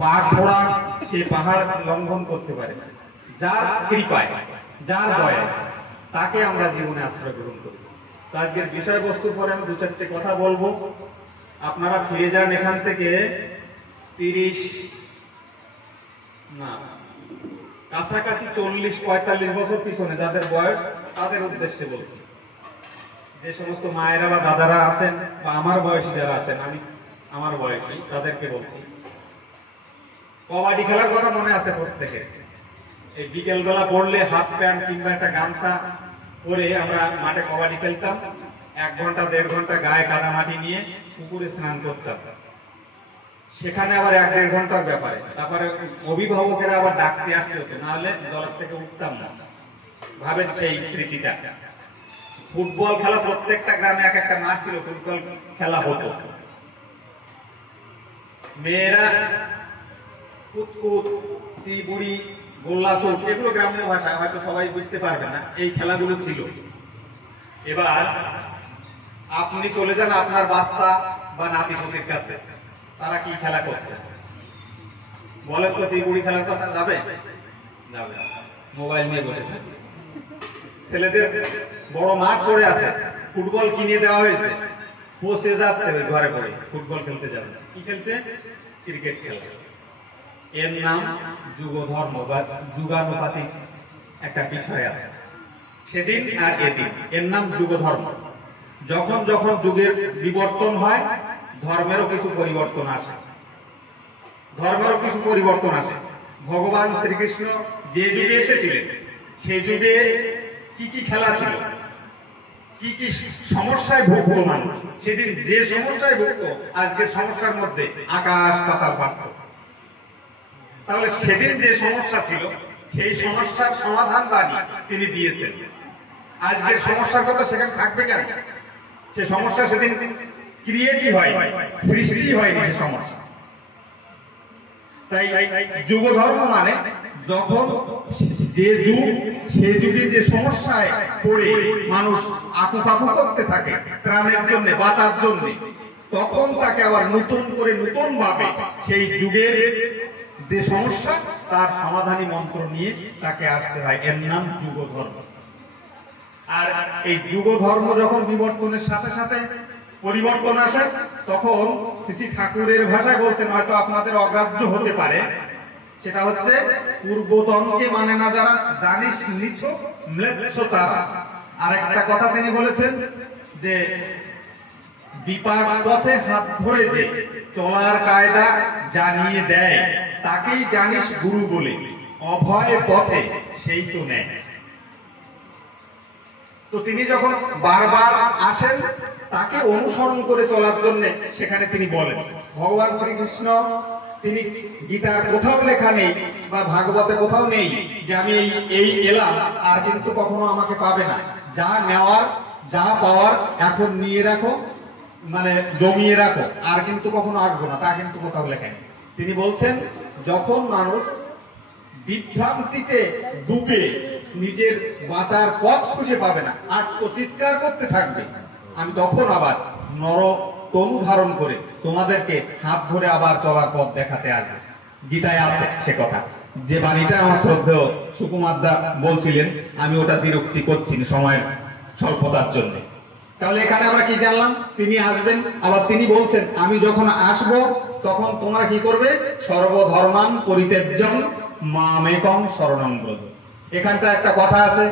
পাহাড় ঘোড়া সে পাহাড় লঙ্ঘন করতে পারে, যার কৃপায় যার দয়ায় তাকে আমরা জীবনে আশ্রয় গ্রহণ করি। তো আজকের বিষয়বস্তুর পরে আমি দু চারটে কথা বলবো। আপনারা ফিরে যান এখান থেকে 30 না কাছাকাছি 40-45 বছর পিছনে, যাদের বয়স তাদের উদ্দেশ্যে বলছি। যে সমস্ত মায়েরা বা দাদারা আছেন বা আমার বয়সী যারা আছেন, আমি আমার বয়সী তাদেরকে বলছি, কবাডি খেলার কথা মনে আছে প্রত্যেকের। এই বিকেল বেলা পড়লে হাফ প্যান্ট কিংবা একটা গামছা পরে আমরা মাঠে কবাডি খেলতাম। 1 ঘন্টা 1.5 ঘন্টা গায়ে কাদা মাটি নিয়ে পুকুরে স্নান করতাম। সেখানে আবার 1-1.5 ঘন্টার ব্যাপারে তারপরে অভিভাবকেরা আবার ডাকতে আসতে হতো, নাহলে দলের থেকে উঠতাম না। ভাবেন সেই স্মৃতিটা। ফুটবল খেলা প্রত্যেকটা গ্রামে এক একটা মাঠ ছিল, ফুটবল খেলা হতো। মেয়েরা কুতকুত, চিবুড়ি, গোল্লাচোট, এগুলো গ্রাম্য ভাষা, হয়তো সবাই বুঝতে পারবে না, এই খেলাগুলো ছিল। এবার আপনি চলে যান আপনার বাচ্চা বা নাতি-পুতির কাছে, তারা কি খেলা করছে বলেন তো? চিবুড়ি খেলার কথা যাবে? যাবে। মোবাইল নিয়ে বসে থাকে। ছেলেদের বড় মাঠ পড়ে আছে, ফুটবল কিনে দেওয়া হয়েছে, পচে যাচ্ছে ওই ঘরে পড়ে, ফুটবল খেলতে যাবে। কি খেলছে? ক্রিকেট খেলা। এর নাম যুগ ধর্ম বা যুগানুপাতিক একটা বিষয় আছে সেদিন আর এদিন, এর নাম যুগ ধর্ম। যখন যখন যুগের বিবর্তন হয়, ধর্মেরও কিছু পরিবর্তন আসে, ধর্মেরও কিছু পরিবর্তন আসে। ভগবান শ্রীকৃষ্ণ যে যুগে এসেছিলেন সেই যুগে কি কি খেলা ছিল, কি কি সমস্যায় ভুগত মানুষ, সেদিন যে সমস্যায় ভুগত আজকের সমস্যার মধ্যে আকাশ পাতাল পার্থক্য। তাহলে সেদিন যে সমস্যা ছিল সেই সমস্যার সমাধান বাণী তিনি দিয়েছেন। আজকের সমস্যার কথা সেখানে থাকবে কেন? সে সমস্যা সেদিন ক্রিয়েটই হয়, সৃষ্টি হয়নি সে সমস্যা। তাই যুগ ধর্ম মানে যখন যে যুগ, সে যুগে যে সমস্যায় পড়ে মানুষ আকুপাকু করতে থাকে ত্রাণের জন্য, বাঁচার জন্য, তখন তাকে আবার নতুন করে নতুন ভাবে সেই যুগের যে সমস্যা তার সমাধানী মন্ত্র নিয়ে তাকে আসতে হয়। এর নাম যুগ ধর্ম। আর এই যুগ ধর্ম যখন বিবর্তনের সাথে সাথে পরিবর্তন আসে, তখন শ্রী ঠাকুরের ভাষায় বলছেন, হয়তো আপনাদের অগ্রাহ্য হতে পারে, সেটা হচ্ছে পূর্বতনকে মানে না যারা, জানিস নিছ ম্লেচ্ছ তারা। আর একটা কথা তিনি বলেছেন যে বিপাক পথে হাত ধরে যে চলার কায়দা জানিয়ে দেয়, তাকেই জানিস গুরু বলে, অভয় পথে সেই তো নেয়। তো তিনি যখন বারবার আসেন তাকে অনুসরণ করে চলার জন্য সেখানে তিনি বলেন। ভগবান শ্রীকৃষ্ণ তিনি গীতার কোথাও লেখা নেই বা ভাগবতে কোথাও নেই যে আমি এই এলাম আর কিন্তু কখনো আমাকে পাবে না, যা নেওয়ার যা পাওয়ার এখন নিয়ে রাখো, মানে জমিয়ে রাখো, আর কিন্তু কখনো আসবো না, তা কিন্তু কোথাও লেখা নেই। তিনি বলছেন যখন মানুষ বিভ্রান্তিতে ডুবে নিজের বাঁচার পথ খুঁজে পাবে না, আত্মচিৎকার করতে থাকবে, আমি তখন আবার নর তনু ধারণ করে তোমাদেরকে হাত ধরে আবার চলার পথ দেখাতে আসবে। গীতায় আছে সে কথা। যে বাণীটা আমার শ্রদ্ধেয় সুকুমার দা বলছিলেন, আমি ওটা বিরক্তি করছি সময়ের স্বল্পতার জন্য। তাহলে এখানে আমরা কি জানলাম? তিনি আসবেন, আবার তিনি বলছেন আমি যখন আসব তখন তোমরা কি করবে? সর্বধর্মান পরিত্যাজ্যং মামেকং শরণং ব্রজ। এখানটা একটা কথা আছে,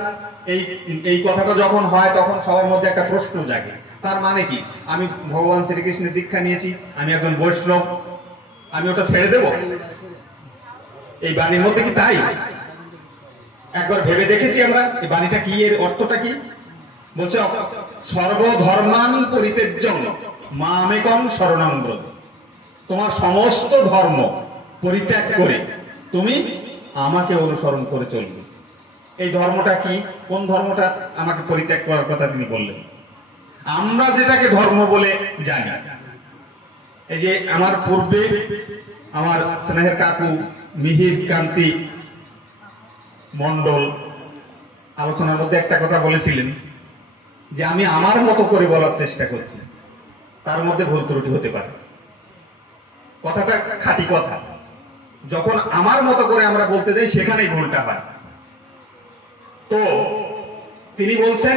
এই কথাটা যখন হয় তখন সবার মধ্যে একটা প্রশ্ন জাগে, তার মানে কি? আমি ভগবান শ্রীকৃষ্ণের দীক্ষা নিয়েছি, আমি একজন বৈষ্ণব, আমি ওটা ছেড়ে দেব? এই বাণীর মধ্যে কি তাই? একবার ভেবে দেখেছি আমরা এই বাণীটা কি, এর অর্থটা কি? বলছে সর্বধর্মান পরিত্যাজ্যং মামেকং শরণং ব্রজ। তোমার সমস্ত ধর্ম পরিত্যাগ করে তুমি আমাকে অনুসরণ করে চলবে। এই ধর্মটা কি? কোন ধর্মটা আমাকে পরিত্যাগ করার কথা তিনি বললেন? আমরা যেটাকে ধর্ম বলে জানি, এই যে আমার পূর্বে আমার স্নেহের কাকু মিহির কান্তি মন্ডল আলোচনার মধ্যে একটা কথা বলেছিলেন যে আমি আমার মতো করে বলার চেষ্টা করছি, তার মধ্যে ভুল ত্রুটি হতে পারে। কথাটা খাঁটি কথা। যখন আমার মতো করে আমরা বলতে যাই সেখানেই ভুলটা হয়। তো তিনি বলছেন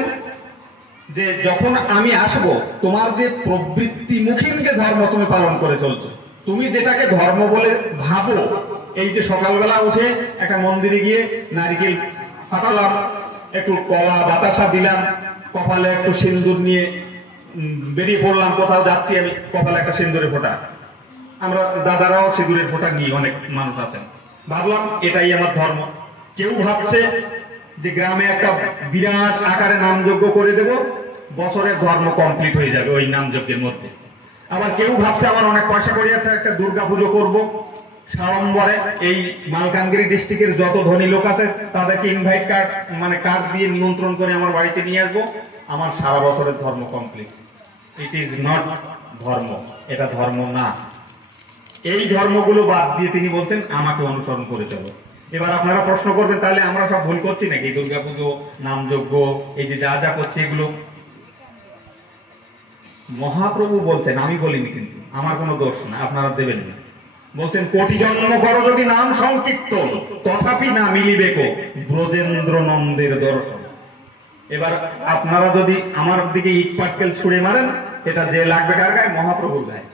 যে যখন আমি আসব, তোমার যে প্রবৃত্তিমুখী যে ধর্ম তুমি পালন করে চলছো, তুমি যেটাকে ধর্ম বলে ভাবো, এই যে সকালবেলা উঠে একটা মন্দিরে গিয়ে নারকেল ফাটালাম, একটু কলা বাতাসা দিলাম, কপালে একটু সিন্দুর নিয়ে বেরিয়ে পড়লাম, কোথাও যাচ্ছি আমি, কপালে একটা সিন্দুরের ফোঁটা, আমরা দাদারাও সিঁদুরের ফোঁটা নিয়ে অনেক মানুষ আছেন, ভাবলাম এটাই আমার ধর্ম। কেউ ভাবছে যে গ্রামে একটা বিরাট আকারে নামযজ্ঞ করে দেব, বছরের ধর্ম কমপ্লিট হয়ে যাবে ওই নামযজ্ঞের মধ্যে। আবার কেউ ভাবছে আমার অনেক পয়সা করি আছে, একটা দুর্গা পুজো করবো সাড়ম্বরে, এই মালকানগিরি ডিস্ট্রিক্টের যত ধনী লোক আছে তাদেরকে ইনভাইট কার্ড মানে কার্ড দিয়ে নিমন্ত্রণ করে আমার বাড়িতে নিয়ে আসবো, আমার সারা বছরের ধর্ম কমপ্লিট। ইট ইজ নট ধর্ম, এটা ধর্ম না। এই ধর্মগুলো বাদ দিয়ে তিনি বলছেন আমাকে অনুসরণ করে চলো। এবার আপনারা প্রশ্ন করবেন, তাহলে আমরা সব ভুল করছি নাকি? দুর্গা পুজো, নামযজ্ঞ, এই যে যা যা করছি এগুলো মহাপ্রভু বলছেন, আমি বলিনি, কিন্তু আমার কোনো দোষ না, আপনারা দেবেন না। বলছেন কোটি জন্ম করো যদি নাম সংকীর্তন, তথাপি না মিলিবে কো ব্রজেন্দ্র নন্দের দর্শন। এবার আপনারা যদি আমার দিকে ইট পাটকেল ছুড়ে মারেন, এটা যে লাগবে কার গায়ে? মহাপ্রভুর গায়ে।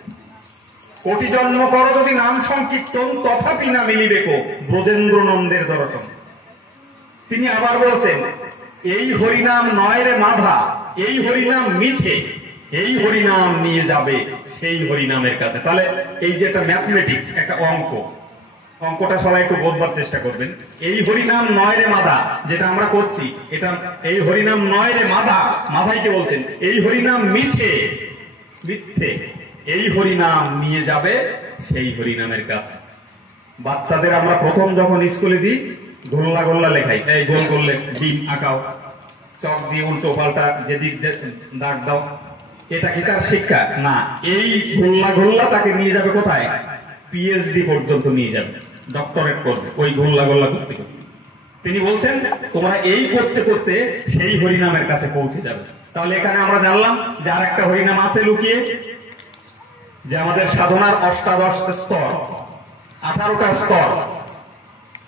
কোটি জন্ম করো যদি নাম সংকীর্তন, তথাপি না মিলিবে কো ব্রজেন্দ্র নন্দের দর্শন। তিনি আবার বলছেন এই হরিনাম নয় রে মাধা, এই হরিনাম মিছে, এই হরিনাম নিয়ে যাবে সেই হরিনামের কাছে। তাহলে এই যে একটা ম্যাথমেটিক্স, একটা অঙ্কটা সবাই একটু বোঝবার চেষ্টা করবেন। এই হরিনাম নয় রে মাধা, যেটা আমরা করছি, এটা এই হরিনাম নয় রে মাধা, মাধাইকে বলছেন এই হরিনাম মিছে, মিথ্যে, এই হরিনাম নিয়ে যাবে সেই হরিনামের কাছে। বাচ্চাদের আমরা প্রথম যখন স্কুলে দিই, গোল্লা গোল্লা লেখাই, এই গোল করলে ডিম আঁকাও, চক দিয়ে উল্টো পাল্টা যেদিক দাগ দাও, এটা কি তার শিক্ষা? না। এই গোল্লা গোল্লা তাকে নিয়ে যাবে কোথায়? পিএইচডি পর্যন্ত নিয়ে যাবে, ডক্টরেট করবে ওই গোল্লা গোল্লা করতে করতে। তিনি বলছেন তোমরা এই করতে করতে সেই হরিনামের কাছে পৌঁছে যাবে। তাহলে এখানে আমরা জানলাম যে আর একটা হরিনাম আছে লুকিয়ে, যে আমাদের সাধনার অষ্টাদশ স্তর, 18টা স্তর,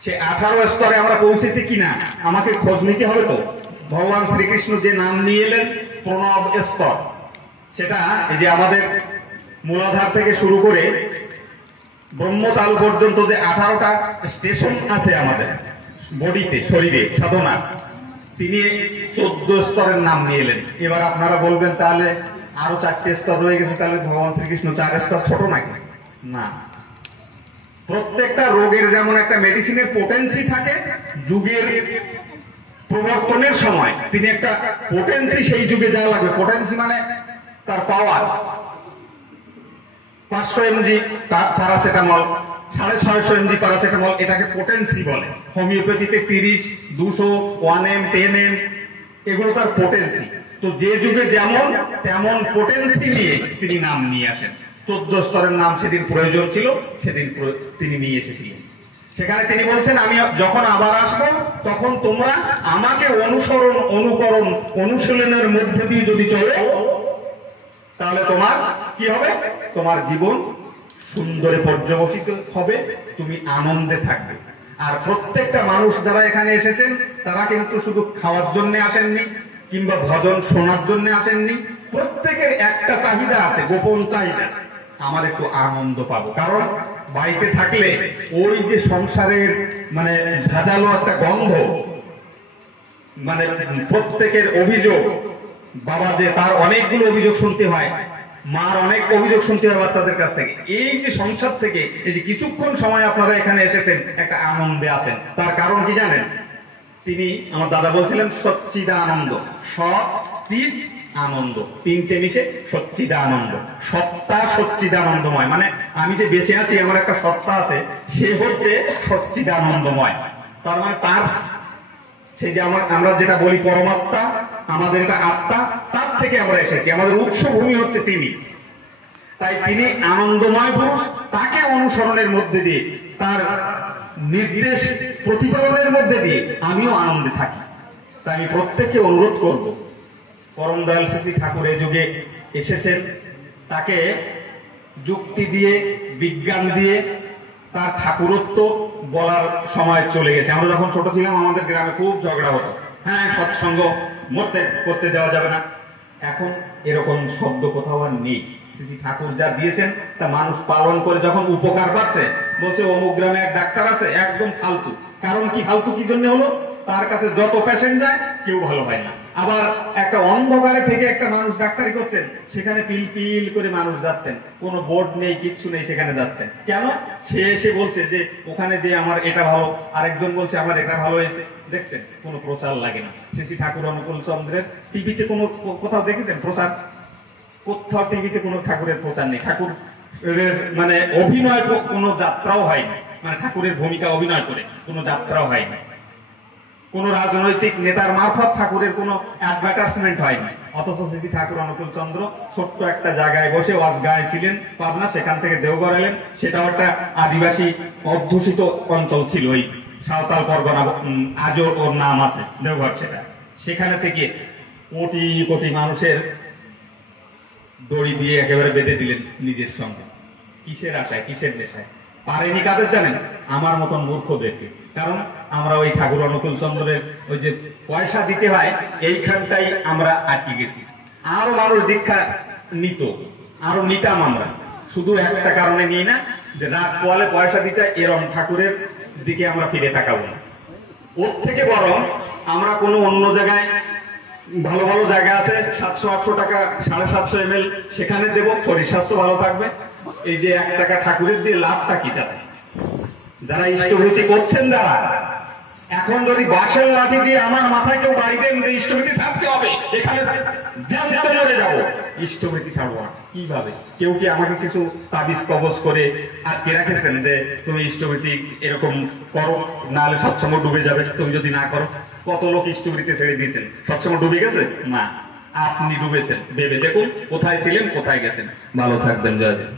সে 18 স্তরে আমরা পৌঁছেছি কিনা আমাকে খোঁজ নিতে হবে। তো ভগবান শ্রীকৃষ্ণ যে নাম নিয়ে এলেন প্রণব স্তর, সেটা এই যে আমাদের মূলাধার থেকে শুরু করে ব্রহ্মতাল পর্যন্ত যে 18টা স্টেশন আছে আমাদের বডিতে, শরীরে, সাধনা, তিনি 14 স্তরের নাম নিয়ে এলেন। এবার আপনারা বলবেন তাহলে আরো 4টে স্তর রয়ে গেছে, তাহলে ভগবান শ্রীকৃষ্ণ 4 স্তর ছোট নাকি? না। প্রত্যেকটা রোগের যেমন একটা মেডিসিনের পোটেন্সি থাকে, যুগের প্রবর্তনের সময় তিনি একটা পোটেন্সি, সেই যুগে যা লাগবে, পোটেন্সি মানে তার পাওয়ার, 500 mg প্যারাসিটামল, 650 mg প্যারাসিটামল, এটাকে পোটেন্সি বলে। হোমিওপ্যাথিতে 30, 200, 1m, 10m, এগুলো তার পোটেন্সি। তো যে যুগে যেমন তেমন পোটেন্সি নিয়ে তিনি নাম নিয়ে আসেন। 14 স্তরের নাম সেদিন প্রয়োজন ছিল, সেদিন তিনি নিয়ে এসেছিলেন। সেখানে তিনি বলছেন আমি যখন আবার আসবো, তখন তোমরা আমাকে অনুসরণ, অনুকরণ, অনুশীলনের মধ্যে দিয়ে যদি চলে, তাহলে তোমার কি হবে? তোমার জীবন সুন্দরে পর্যবসিত হবে, তুমি আনন্দে থাকবে। আর প্রত্যেকটা মানুষ যারা এখানে এসেছেন, তারা কিন্তু শুধু খাওয়ার জন্য আসেননি, কিংবা ভজন শোনার জন্য আসেননি। প্রত্যেকের একটা চাহিদা আছে, গোপন চাহিদা, আমার একটু আনন্দ পাবো। কারণ বাড়িতে থাকলে ওই যে সংসারের মানে ঝাঁঝালো একটা গন্ধ, মানে প্রত্যেকের অভিযোগ, বাবা যে তার অনেকগুলো অভিযোগ শুনতে হয়, মার অনেক অভিযোগ শুনতে হয় বাচ্চাদের কাছ থেকে। এই যে সংসার থেকে এই যে কিছুক্ষণ সময় আপনারা এখানে এসেছেন, একটা আনন্দে আছেন, তার কারণ কি জানেন? তিনি আমার দাদা বলছিলেন সচ্চিদানন্দ, সচিদ আনন্দ, 3টে মিশে সচ্চিদানন্দ। সত্তা সচ্চিদানন্দময়, মানে আমি যে বেঁচে আছি, আমার একটা সত্তা আছে, সে হচ্ছে সচ্চিদানন্দময়। তার মানে তার সেই যে আমরা যেটা বলি পরমাত্মা, আমাদের এটা আত্মা, তার থেকে আমরা এসেছি, আমাদের উৎসভূমি হচ্ছে তিনি। তাই তিনি আনন্দময় পুরুষ, তাকে অনুসরণের মধ্যে দিয়ে, তার নির্দেশ প্রতিপালনের মধ্যে দিয়ে আমিও আনন্দে থাকি। তাই আমি প্রত্যেককে অনুরোধ করব, পরম দয়াল শ্রী ঠাকুর এই যুগে এসেছেন, তাকে যুক্তি দিয়ে, বিজ্ঞান দিয়ে, তার ঠাকুরত্ব বলার সময় চলে গেছে। আমরা যখন ছোট ছিলাম আমাদের গ্রামে খুব ঝগড়া হতো, হ্যাঁ সৎসঙ্গ করতে দেওয়া যাবে না। এখন এরকম শব্দ কোথাও আর নেই। শ্রী ঠাকুর যা দিয়েছেন তা মানুষ পালন করে যখন উপকার পাচ্ছে, বলছে অমুক গ্রামে এক ডাক্তার আছে একদম ফালতু। কারণ কি ফালতু কি জন্য হলো? তার কাছে যত পেশেন্ট যায় কেউ ভালো হয় না। আবার একটা অন্ধকারে থেকে একটা মানুষ ডাক্তারি করছেন, সেখানে পিল পিল করে মানুষ যাচ্ছেন, কোনো বোর্ড নেই কিচ্ছু নেই, সেখানে যাচ্ছেন কেন? সে এসে বলছে যে ওখানে যে আমার এটা ভালো, আরেকজন বলছে আমার এটা ভালো হয়েছে। দেখছেন, কোনো প্রচার লাগে না। শ্রী ঠাকুর অনুকূল চন্দ্রের টিভিতে কোনো কোথাও দেখেছেন প্রচার? কোথাও টিভিতে কোনো ঠাকুরের প্রচার নেই। ঠাকুর মানে অভিনয় কোনো যাত্রাও হয়নি, মানে ঠাকুরের ভূমিকা অভিনয় করে কোনো যাত্রাও হয়নি। কোন রাজনৈতিক নেতার মারফত ঠাকুরের কোন অ্যাডভার্টাইজমেন্ট হয়নি। অথচ শ্রী ঠাকুর অনুকূল চন্দ্র ছোট্ট একটা জায়গায় বসে ওয়াজ গাইছিলেন পাবনা, সেখান থেকে দেওঘর এলেন। সেটাও একটা আদিবাসী অধ্যুষিত অঞ্চল ছিল, ওই সাঁওতাল পরগনা, আজও ওর নাম আছে দেওঘর। সেখানে থেকে কোটি কোটি মানুষের দড়ি দিয়ে একেবারে বেঁধে দিলেন নিজের সঙ্গে। কিসের আশায়, কিসের নেশায়? পারেনি কাদের জানেন? আমার মতন মূর্খদেরকে। কারণ আমরা ওই ঠাকুর অনুকূল চন্দ্রের ওই যে পয়সা দিতে হয় এইখানটাই আমরা আটকে গেছি। আরো মানুষ দীক্ষা নিত, আরো নিতাম আমরা, শুধু একটা কারণে নিই না যে রাত পোয়ালে পয়সা দিতে, এরম ঠাকুরের দিকে আমরা ফিরে তাকাবো না। ওর থেকে বরং আমরা কোনো অন্য জায়গায়, ভালো ভালো জায়গা আছে 700-800 টাকা 750 ml, সেখানে দেবো, শরীর স্বাস্থ্য ভালো থাকবে। এই যে 1 টাকা ঠাকুরের দিয়ে লাভটা কি? তাদের যারা ইষ্টভূতি করছেন, যারা এখন যদি বাঁশের লাঠি দিয়ে আমার মাথায় কেউ বাড়ি দেন যে ইষ্টভূতি ছাড়তে হবে, এখানে জ্যান্ত মরে যাবো, ইষ্টভূতি ছাড়বো না। কিভাবে? কেউ কি আমাকে কিছু তাবিজ কবজ করে আটকে রাখেছেন যে তুমি ইষ্টভূতি এরকম করো, নাহলে সৎসঙ্গ ডুবে যাবে তুমি যদি না করো? কত লোক ইষ্টভূতিতে ছেড়ে দিয়েছেন, সৎসঙ্গ ডুবে গেছে? না, আপনি ডুবেছেন। ভেবে দেখুন কোথায় ছিলেন, কোথায় গেছেন। ভালো থাকবেন, জয় দেব।